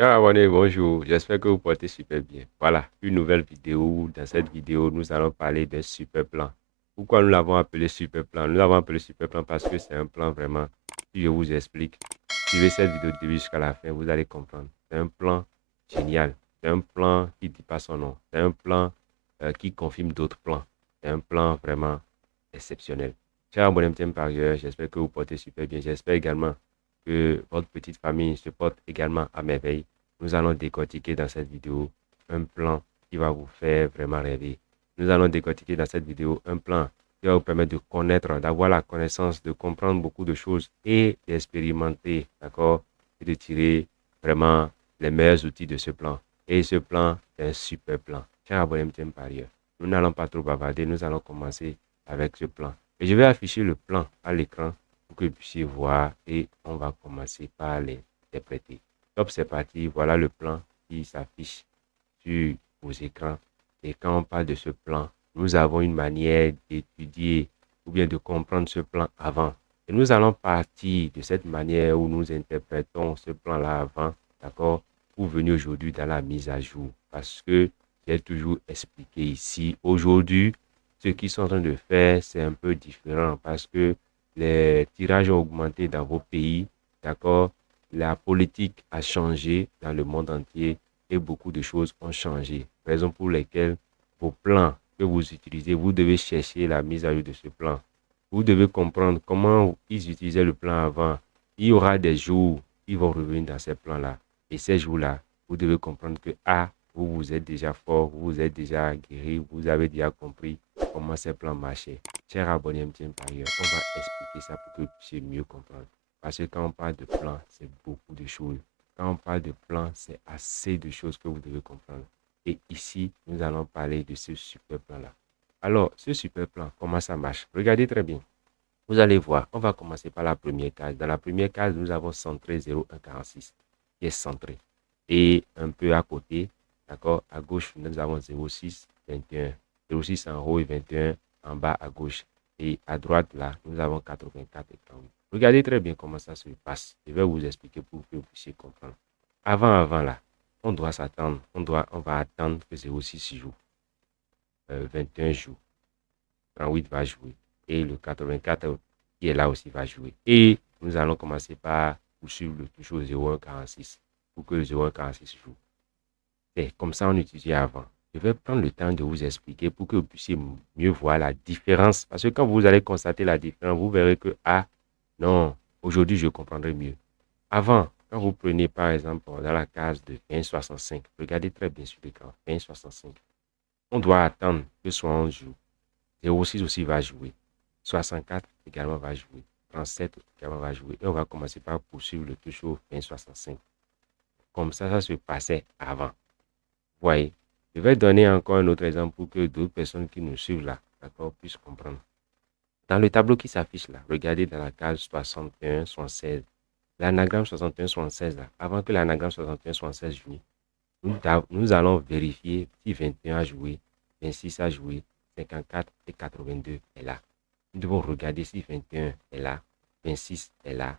Chers abonnés, bonjour. J'espère que vous portez super bien. Voilà, une nouvelle vidéo. Dans cette vidéo, nous allons parler d'un super plan. Pourquoi nous l'avons appelé super plan? Nous l'avons appelé super plan parce que c'est un plan vraiment. Si je vous explique, suivez cette vidéo du début jusqu'à la fin, vous allez comprendre. C'est un plan génial. C'est un plan qui ne dit pas son nom. C'est un plan qui confirme d'autres plans. C'est un plan vraiment exceptionnel. Chers abonnés, par ailleurs, j'espère que vous portez super bien. J'espère également que votre petite famille se porte également à merveille. Nous allons décortiquer dans cette vidéo un plan qui va vous faire vraiment rêver. Nous allons décortiquer dans cette vidéo un plan qui va vous permettre de connaître, d'avoir la connaissance, de comprendre beaucoup de choses et d'expérimenter, d'accord, et de tirer vraiment les meilleurs outils de ce plan. Et ce plan est un super plan. Chers abonnés, par ailleurs, nous n'allons pas trop bavarder, nous allons commencer avec ce plan. Et je vais afficher le plan à l'écran pour que vous puissiez voir et on va commencer par les interpréter. Top, c'est parti. Voilà le plan qui s'affiche sur vos écrans. Et quand on parle de ce plan, nous avons une manière d'étudier ou bien de comprendre ce plan avant. Et nous allons partir de cette manière où nous interprétons ce plan-là avant, d'accord, pour venir aujourd'hui dans la mise à jour. Parce que j'ai toujours expliqué ici, aujourd'hui, ce qu'ils sont en train de faire, c'est un peu différent parce que les tirages ont augmenté dans vos pays, d'accord, la politique a changé dans le monde entier et beaucoup de choses ont changé. Raison pour lesquelles vos plans que vous utilisez, vous devez chercher la mise à jour de ce plan. Vous devez comprendre comment ils utilisaient le plan avant. Il y aura des jours qui vont revenir dans ces plans-là. Et ces jours-là, vous devez comprendre que vous, vous êtes déjà fort, vous êtes déjà guéri, vous avez déjà compris comment ces plans marchaient. Chers abonnés MTN par ailleurs, on va expliquer ça pour que vous puissiez mieux comprendre. Parce que quand on parle de plan, c'est beaucoup de choses. Quand on parle de plan, c'est assez de choses que vous devez comprendre. Et ici, nous allons parler de ce super plan-là. Alors, ce super plan, comment ça marche? Regardez très bien. Vous allez voir, on va commencer par la première case. Dans la première case, nous avons centré 0146 qui est centré. Et un peu à côté, d'accord, à gauche, nous avons 06 21. 06 en haut et 21 en bas à gauche. Et à droite, là, nous avons 84 et 38. Regardez très bien comment ça se passe. Je vais vous expliquer pour que vous puissiez comprendre. Avant, là, on doit s'attendre. On va attendre que 06 joue. 21 joue. 38 va jouer. Et le 84 qui est là aussi va jouer. Et nous allons commencer par poursuivre le toucher au 0146 pour que le 0146 joue. C'est comme ça on utilisait avant. Je vais prendre le temps de vous expliquer pour que vous puissiez mieux voir la différence. Parce que quand vous allez constater la différence, vous verrez que, non, aujourd'hui je comprendrai mieux. Avant, quand vous prenez par exemple dans la case de 2065, regardez très bien sur l'écran, 2065. On doit attendre que soit 11 joue. 06 aussi va jouer. 64 également va jouer. 37 également va jouer. Et on va commencer par poursuivre le toucher 2065. Comme ça se passait avant. Vous voyez. Je vais donner encore un autre exemple pour que d'autres personnes qui nous suivent là, d'accord, puissent comprendre. Dans le tableau qui s'affiche là, regardez dans la case 61, 76. L'anagramme 61, 76 là, avant que l'anagramme 61, 76 joue, nous allons vérifier si 21 a joué, 26 a joué, 54 et 82 est là. Nous devons regarder si 21 est là, 26 est là,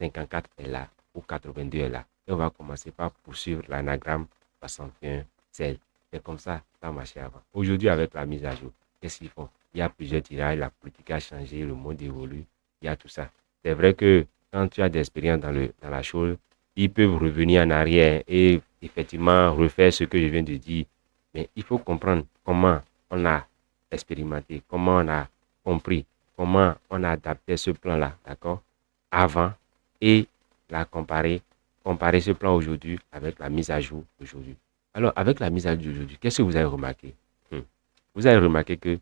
54 est là ou 82 est là. Et on va commencer par poursuivre l'anagramme 61, 16. C'est comme ça marchait avant. Aujourd'hui, avec la mise à jour, qu'est-ce qu'ils font? Il y a plusieurs tirages, la politique a changé, le monde évolue, il y a tout ça. C'est vrai que quand tu as d'expérience dans la chose, ils peuvent revenir en arrière et effectivement refaire ce que je viens de dire. Mais il faut comprendre comment on a expérimenté, comment on a compris, comment on a adapté ce plan-là, d'accord, avant et la comparer ce plan aujourd'hui avec la mise à jour d'aujourd'hui. Alors, avec la mise à jour d'aujourd'hui, qu'est-ce que vous avez remarqué? Vous avez remarqué que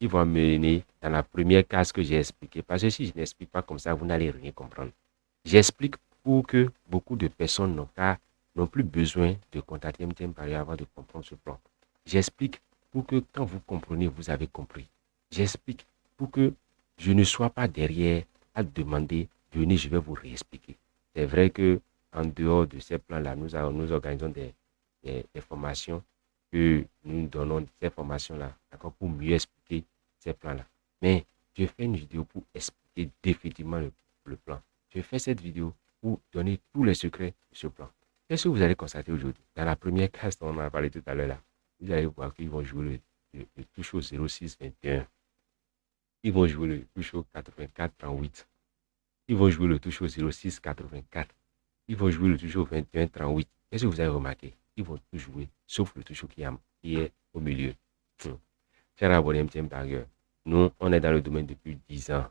ils vont mener dans la première case que j'ai expliqué. Parce que si je n'explique pas comme ça, vous n'allez rien comprendre. J'explique pour que beaucoup de personnes n'ont plus besoin de contacter MTN Paris avant de comprendre ce plan. J'explique pour que quand vous comprenez, vous avez compris. J'explique pour que je ne sois pas derrière à demander, venez, je vais vous réexpliquer. C'est vrai que en dehors de ces plans-là, nous organisons des formations que nous donnons ces formations-là, d'accord, pour mieux expliquer ces plans-là. Mais je fais une vidéo pour expliquer définitivement le plan. Je fais cette vidéo pour donner tous les secrets de ce plan. Qu'est-ce que vous allez constater aujourd'hui? Dans la première case dont on a parlé tout à l'heure, là, vous allez voir qu'ils vont jouer le touche au 06-21. Ils vont jouer le touche au 84-38. Ils vont jouer le touche au 06-84. Ils vont jouer le touche au 21-38. Qu'est-ce que vous avez remarqué? Ils vont tout jouer, sauf le touche qui est au milieu. Cher abonné MTM Barrier, nous, on est dans le domaine depuis 10 ans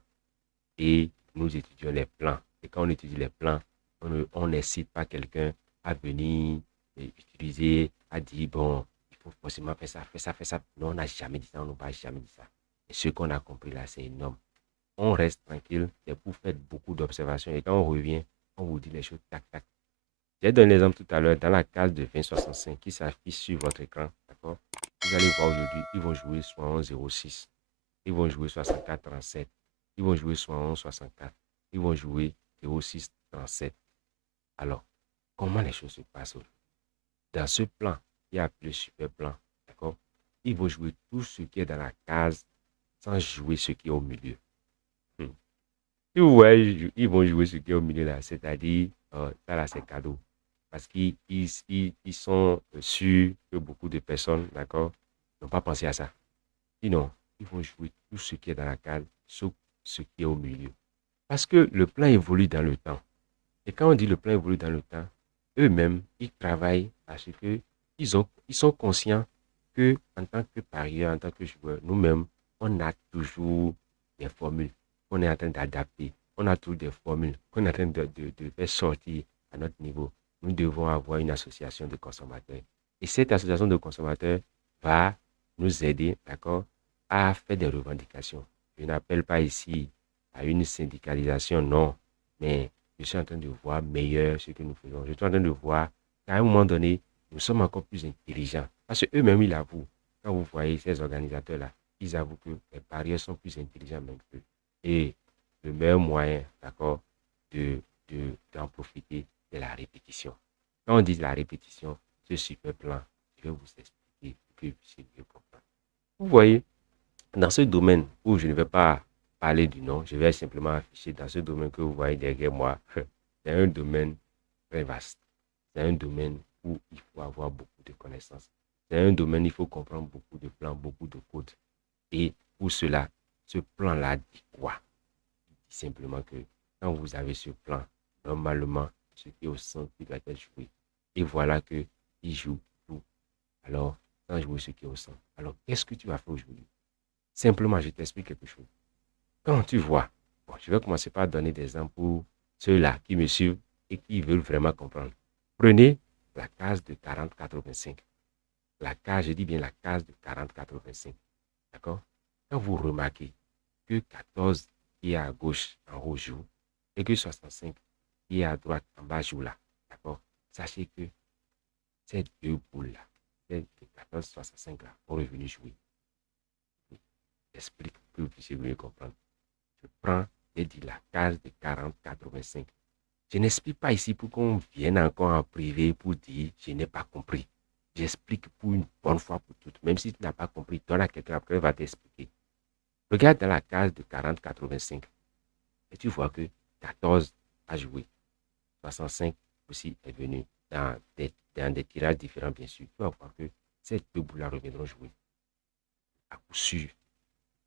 et nous étudions les plans. Et quand on étudie les plans, on n'incite pas quelqu'un à venir et utiliser, à dire, bon, il faut forcément faire ça, faire ça, faire ça. Non, on n'a jamais dit ça, on n'a pas jamais dit ça. Et ce qu'on a compris là, c'est énorme. On reste tranquille, c'est pour faire beaucoup d'observations. Et quand on revient, on vous dit les choses tac, tac. J'ai donné l'exemple tout à l'heure dans la case de 2065 qui s'affiche sur votre écran. D'accord? Vous allez voir aujourd'hui, ils vont jouer 71-06. Ils vont jouer 64-37. Ils vont jouer 71-64. Ils vont jouer 06-37. Alors, comment les choses se passent aujourd'hui? Dans ce plan, il y a le super plan. D'accord? Ils vont jouer tout ce qui est dans la case sans jouer ce qui est au milieu. Si vous voyez, ils vont jouer ce qui est au milieu là, c'est-à-dire, ça là, c'est cadeau. Parce qu'ils sont sûrs que beaucoup de personnes, d'accord, n'ont pas pensé à ça. Sinon, ils vont jouer tout ce qui est dans la case, sauf ce qui est au milieu. Parce que le plan évolue dans le temps. Et quand on dit le plan évolue dans le temps, eux-mêmes, ils travaillent parce que ils sont conscients que en tant que parieur, en tant que joueur, nous-mêmes, on a toujours des formules qu'on est en train d'adapter. On a toujours des formules qu'on est en train de faire sortir à notre niveau. Nous devons avoir une association de consommateurs. Et cette association de consommateurs va nous aider, d'accord, à faire des revendications. Je n'appelle pas ici à une syndicalisation, non, mais je suis en train de voir meilleur ce que nous faisons. Je suis en train de voir qu'à un moment donné, nous sommes encore plus intelligents. Parce qu'eux-mêmes, ils avouent, quand vous voyez ces organisateurs-là, ils avouent que les parieurs sont plus intelligents même qu'eux. Et le meilleur moyen, d'accord, d'en profiter, c'est la répétition. Quand on dit la répétition, ce super plan, je vais vous expliquer pour que vous puissiez mieux comprendre. Vous voyez, dans ce domaine où je ne vais pas parler du nom, je vais simplement afficher dans ce domaine que vous voyez derrière moi, c'est un domaine très vaste. C'est un domaine où il faut avoir beaucoup de connaissances. C'est un domaine où il faut comprendre beaucoup de plans, beaucoup de codes. Et pour cela, ce plan-là dit quoi? Il dit simplement que quand vous avez ce plan, normalement, ce qui est au centre, il doit être joué. Et voilà que il joue tout. Alors, sans jouer ce qui est au centre. Alors, qu'est-ce que tu vas faire aujourd'hui? Simplement, je t'explique quelque chose. Quand tu vois, bon, je vais commencer par donner des exemples pour ceux-là qui me suivent et qui veulent vraiment comprendre. Prenez la case de 40-85. La case, je dis bien la case de 40-85. D'accord? Quand vous remarquez que 14 qui est à gauche en haut joue et que 65 qui est à droite en bas joue là. D'accord? Sachez que ces deux boules-là, ces 14-65 là, vont revenir jouer. J'explique pour que vous puissiez mieux comprendre. Je prends et dis la case de 40-85. Je n'explique pas ici pour qu'on vienne encore en privé pour dire je n'ai pas compris. J'explique pour une bonne fois pour toutes. Même si tu n'as pas compris, donne à quelqu'un après, il va t'expliquer. Regarde dans la case de 40-85 et tu vois que 14 a joué. 65 aussi est venu dans des tirages différents, bien sûr. Tu vas voir que ces deux boules-là reviendront jouer. À coup sûr.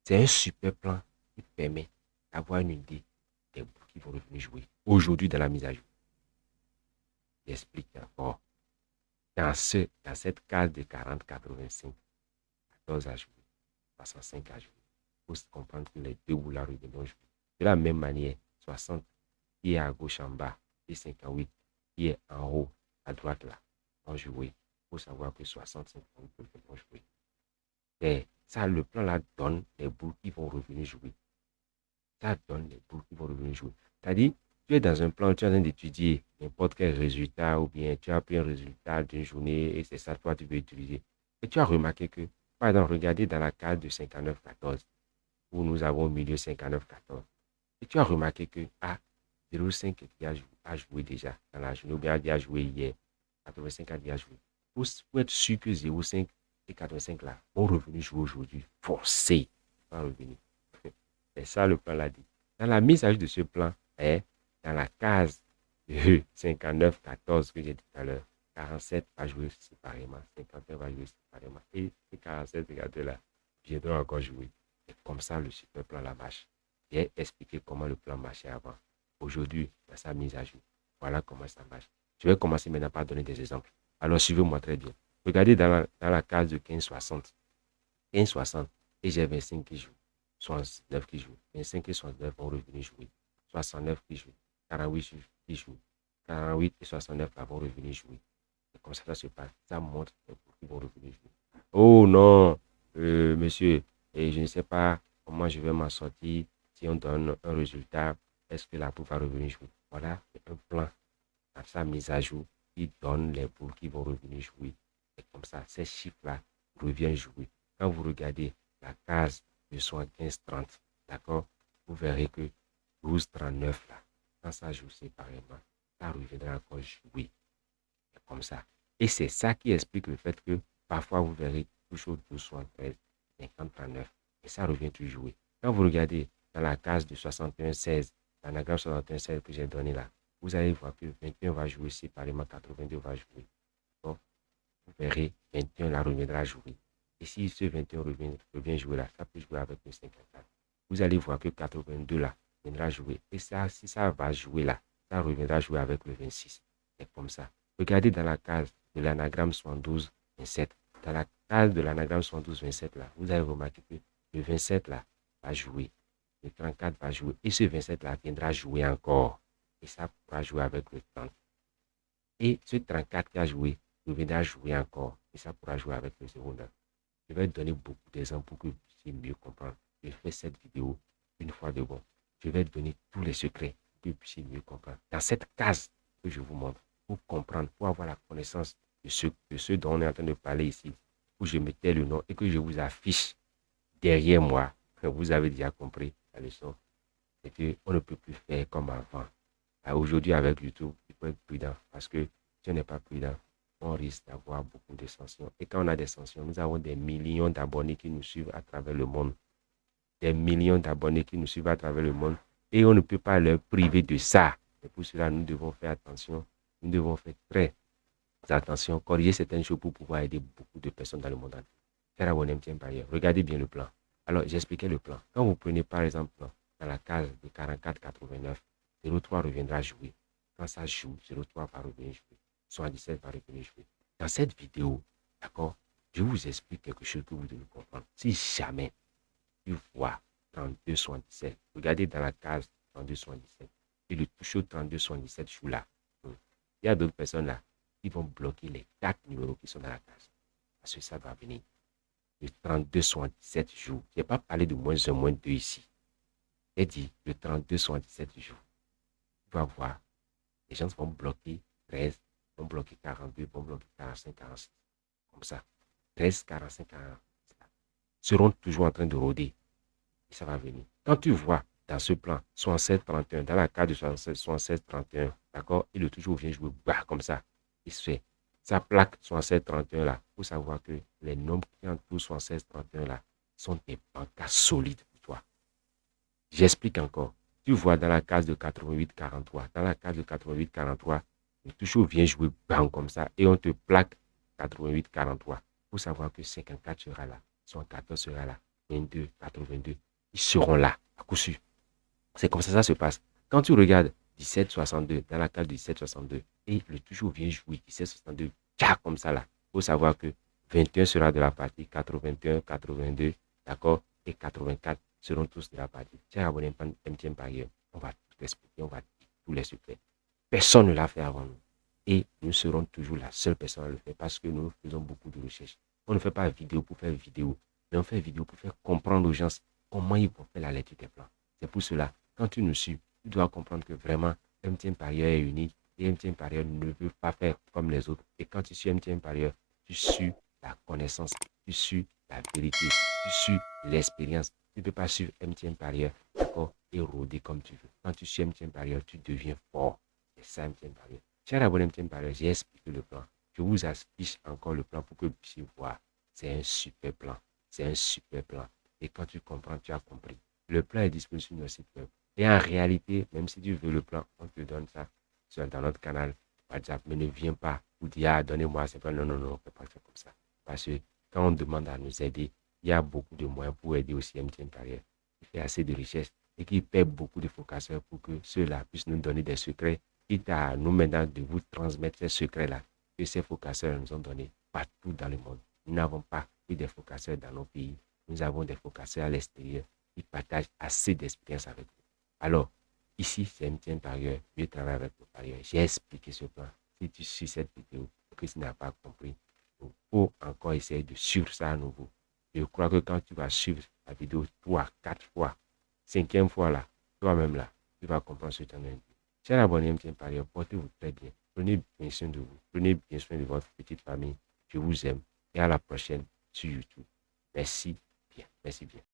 C'est un super plan qui permet d'avoir une idée des boules qui vont revenir jouer aujourd'hui dans la mise à jour. J'explique encore. Dans cette case de 40-85, 14 à jouer, 65 à jouer. Il faut comprendre que les deux boules reviendront jouer. De la même manière, 60 qui est à gauche en bas et 58 qui est en haut à droite là vont jouer. Il faut savoir que 60, 58 vont jouer. Et ça, le plan là donne les boules qui vont revenir jouer. Ça donne les boules qui vont revenir jouer. C'est-à-dire, tu es dans un plan, tu es en train d'étudier n'importe quel résultat ou bien tu as pris un résultat d'une journée et c'est ça toi tu veux utiliser. Et tu as remarqué que, par exemple, regardez dans la case de 59-14 où nous avons au milieu 59-14. Et tu as remarqué que 0,5 qui a joué déjà dans la journée ou bien a joué hier. 85 a déjà joué. Pour être sûr que 0,5 et 85 là vont revenir jouer aujourd'hui. Forcé à revenir. C'est ça le plan l'a dit. Dans la mise à jour de ce plan, dans la case 59, 14 que j'ai dit tout à l'heure. 47 va jouer séparément. 51 va jouer séparément. Et 47, regardez là, viendront encore jouer. Et comme ça, le super plan la marche. J'ai expliqué comment le plan marchait avant. Aujourd'hui, dans sa mise à jour. Voilà comment ça marche. Je vais commencer maintenant par donner des exemples. Alors, suivez-moi très bien. Regardez dans la case de 15-60. 15-60. Et j'ai 25 qui jouent. 69 qui jouent. 25 et 69 vont revenir jouer. 69 qui jouent. 48 qui jouent. 48 et 69 là, vont revenir jouer. Et comme ça se passe. Ça montre qu'ils vont revenir jouer. Oh non, monsieur, et je ne sais pas comment je vais m'en sortir si on donne un résultat. Est-ce que la poule va revenir jouer? Voilà un plan à sa mise à jour qui donne les poules qui vont revenir jouer. Et comme ça, ces chiffres-là reviennent jouer. Quand vous regardez la case de 75-30, d'accord, vous verrez que 12-39 là, quand ça joue séparément, ça reviendra encore jouer. Comme ça. Et c'est ça qui explique le fait que parfois vous verrez toujours 12-73, 50-39. Et ça revient toujours jouer. Quand vous regardez dans la case de 61-16, l'anagramme 61-16 que j'ai donné là, vous allez voir que 21 va jouer séparément, 82 va jouer. Donc, vous verrez, 21 là reviendra jouer. Et si ce 21 revient jouer là, ça peut jouer avec le 54. Vous allez voir que 82 là viendra jouer. Et ça, si ça va jouer là, ça reviendra jouer avec le 26. C'est comme ça. Regardez dans la case de l'anagramme 72-27. Dans la case de l'anagramme 72-27 là, vous avez remarqué que le 27 là va jouer. Le 34 va jouer. Et ce 27 là viendra jouer encore. Et ça pourra jouer avec le 30. Et ce 34 qui a joué reviendra jouer encore. Et ça pourra jouer avec le 09. Je vais donner beaucoup d'exemples pour que vous puissiez mieux comprendre. Je fais cette vidéo une fois de bon. Je vais donner tous les secrets pour que vous puissiez mieux comprendre. Dans cette case que je vous montre, pour comprendre, pour avoir la connaissance de ce dont on est en train de parler ici, où je mettais le nom et que je vous affiche derrière moi, vous avez déjà compris la leçon, c'est qu'on ne peut plus faire comme avant. Aujourd'hui, avec YouTube, il faut être prudent parce que si on n'est pas prudent, on risque d'avoir beaucoup de sanctions. Et quand on a des sanctions, nous avons des millions d'abonnés qui nous suivent à travers le monde. Des millions d'abonnés qui nous suivent à travers le monde. Et on ne peut pas leur priver de ça. Et pour cela, nous devons faire attention. Nous devons faire très attention, corriger certaines choses pour pouvoir aider beaucoup de personnes dans le monde entier. Faire abonner par ailleurs. Regardez bien le plan. Alors, j'expliquais le plan. Quand vous prenez par exemple dans la case de 44-89, 03 reviendra jouer. Quand ça joue, 03 va revenir jouer. 77 va revenir jouer. Dans cette vidéo, d'accord, je vous explique quelque chose que vous devez comprendre. Si jamais tu vois 32-77, regardez dans la case 32-77 et le touche au 32-77 joue là. Il y a d'autres personnes là qui vont bloquer les 4 numéros qui sont dans la case. Parce que ça va venir. Le 32-77 jours. Je n'ai pas parlé de moins 1, moins 2 ici. J'ai dit le 32-77 jours. Tu vas voir, les gens vont bloquer 13, vont bloquer 42, vont bloquer 45, 46. Comme ça. 13, 45, 46 seront toujours en train de rôder. Et ça va venir. Quand tu vois dans ce plan 67-31, dans la carte de 67-31, d'accord, et le toujours vient jouer bah, comme ça. Il se fait. Sa plaque 67-31 là, il faut savoir que les nombres qui entourent 76-31 là sont des bancages solides pour toi. J'explique encore. Tu vois dans la case de 88-43, dans la case de 88-43, le toujours vient jouer bang comme ça et on te plaque 88-43. Il faut savoir que 54 sera là, 74 sera là, 22, 82, ils seront là, à coup sûr. C'est comme ça se passe. Quand tu regardes 17-62, dans la case de 17-62, et le toujours vient jouer 17-62, comme ça là, il faut savoir que 21 sera de la partie, 81, 82, d'accord, et 84 seront tous de la partie. Tiens, abonné MTN Parieur, on va tout expliquer, on va dire tous les secrets. Personne ne l'a fait avant nous. Et nous serons toujours la seule personne à le faire parce que nous faisons beaucoup de recherches. On ne fait pas vidéo pour faire vidéo, mais on fait vidéo pour faire comprendre aux gens comment ils vont faire la lecture des plans. C'est pour cela, quand tu nous suis, tu dois comprendre que vraiment, MTN Parieur est unique et MTN Parieur ne veut pas faire comme les autres. Et quand tu suis MTN Parieur, tu suis la connaissance, tu suis la vérité, tu suis l'expérience. Tu ne peux pas suivre MTN Parieur, d'accord, et rôder comme tu veux. Quand tu suis MTN Parieur, tu deviens fort. C'est ça MTN Parieur. Cher abonné MTN Parieur, j'ai expliqué le plan. Je vous affiche encore le plan pour que vous puissiez voir. C'est un super plan. C'est un super plan. Et quand tu comprends, tu as compris. Le plan est disponible sur notre site web. Et en réalité, même si tu veux le plan, on te donne ça dans notre canal WhatsApp, mais ne viens pas ou dire, ah, donnez-moi, c'est pas, non, non, non, on ne peut pas faire comme ça. Parce que quand on demande à nous aider, il y a beaucoup de moyens pour aider aussi MTN Carrière. Il fait assez de richesses et qui paie beaucoup de focasseurs pour que ceux-là puissent nous donner des secrets, quitte à nous maintenant de vous transmettre ces secrets-là que ces focasseurs nous ont donnés partout dans le monde. Nous n'avons pas que des focasseurs dans nos pays, nous avons des focasseurs à l'extérieur qui partagent assez d'expérience avec nous. Alors, ici, c'est MTN Parieur, mieux travailler avec le parieur. J'ai expliqué ce plan. Si tu suis cette vidéo, que tu n'as pas compris, il faut encore essayer de suivre ça à nouveau. Je crois que quand tu vas suivre la vidéo 3, 4 fois, 5e fois là, toi-même là, tu vas comprendre ce que tu as dit. Chers abonnés MTN Parieur, portez-vous très bien. Prenez bien soin de vous. Prenez bien soin de votre petite famille. Je vous aime. Et à la prochaine sur YouTube. Merci bien. Merci bien.